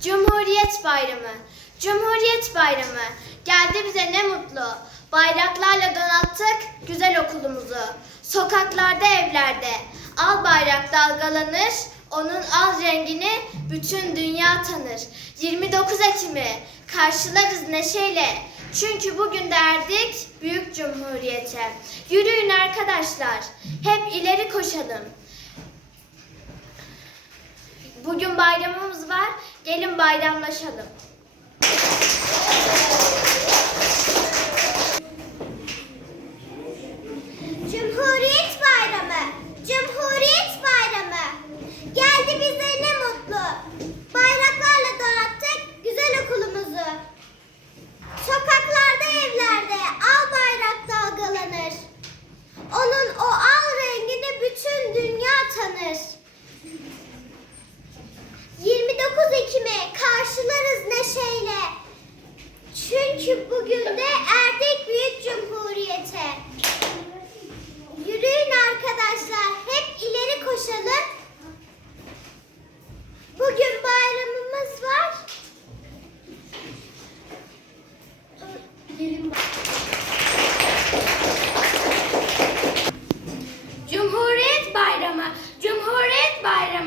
Cumhuriyet Bayramı. Cumhuriyet Bayramı. Geldi bize ne mutlu. Bayraklarla donattık güzel okulumuzu. Sokaklarda evlerde al bayrak dalgalanır. Onun al rengini bütün dünya tanır. 29 Ekim'i karşılarız neşeyle. Çünkü bugün de erdik büyük cumhuriyete. Yürüyün arkadaşlar. Hep ileri koşalım. Bugün bayramımız var. Gelin bayramlaşalım.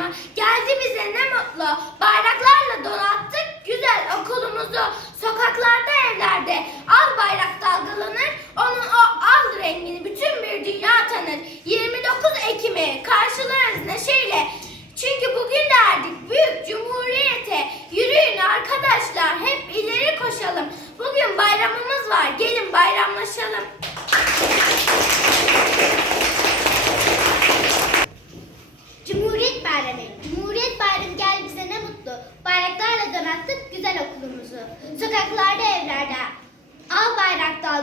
down. Get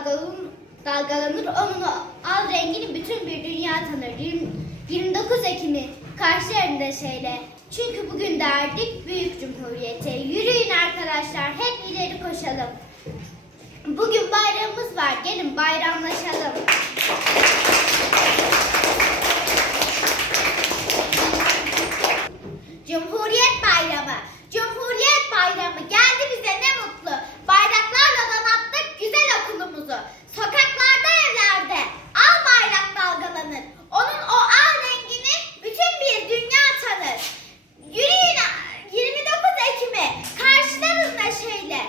dalgalanır, dalgalanır onun al rengini bütün bir dünya tanır. 20 29 Ekim'i karşılarında şeyle. Çünkü bugün derdik büyük cumhuriyete. Yürüyün arkadaşlar hep ileri koşalım. Bugün bayramımız var. Gelin bayramlaşalım. Cumhuriyet Bayramı. Cumhuriyet Bayramı geldi bize ne mutlu. Bayraklarla donattık güzel okulumuzu. Sokaklarda evlerde al bayrak dalgalanır. Onun o al rengini bütün bir dünya tanır. Yürüyün 29 Ekim'i karşılarız neşeyle.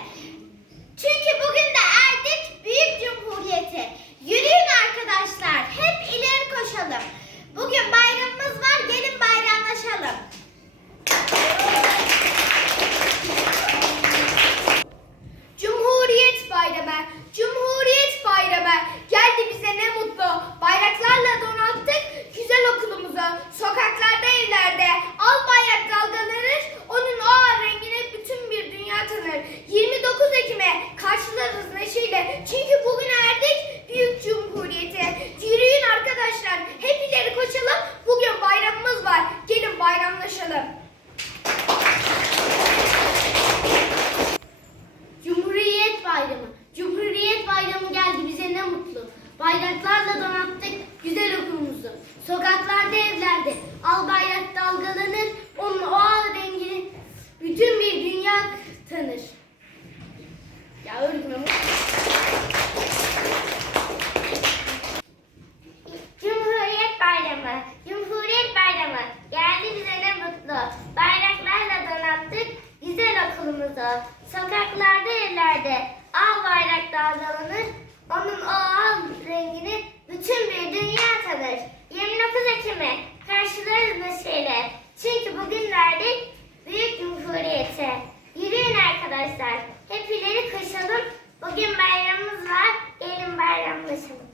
Çünkü bugün de erdik büyük cumhuriyeti. Yürüyün arkadaşlar hep ileri koşalım. Bugün bayramımız var gelin bayramlaşalım. Cumhuriyet Bayramı, Cumhuriyet Bayramı geldi bize ne mutlu. Bayraklarla donattık güzel okulumuzu. Sokaklarda evlerde al bayrak dalgalanır. Onun o ağ rengini bütün bir dünya tanır. 29 Ekim'e karşılarız neşeyle. Çünkü bugün erdik büyük cumhuriyete. Yürüyün arkadaşlar hep ileri koşalım. Bugün bayramımız var. Gelin bayramlaşalım. Cumhuriyet Bayramı. Cumhuriyet Bayramı geldi bize ne mutlu. Bayraklarla donattık güzel okulumuzu. Sokaklarda evlerde al bayrak dalgalanır. Onun o al rengini bütün bir dünya tanır. Ya öğretmenim. Cumhuriyet Bayramı, Cumhuriyet Bayramı geldi bize ne mutlu. Bayraklarla donattık güzel okulumuzu. Sokaklarda evlerde al bayrak dalgalanır. Onun o al rengini bütün bir dünya tanır üretimi karşılarız neşeyle. Çünkü bugün verdik büyük cumhuriyete. Yürüyün arkadaşlar. Hep ileri koşalım. Bugün bayramımız var. Gelin bayramlaşalım.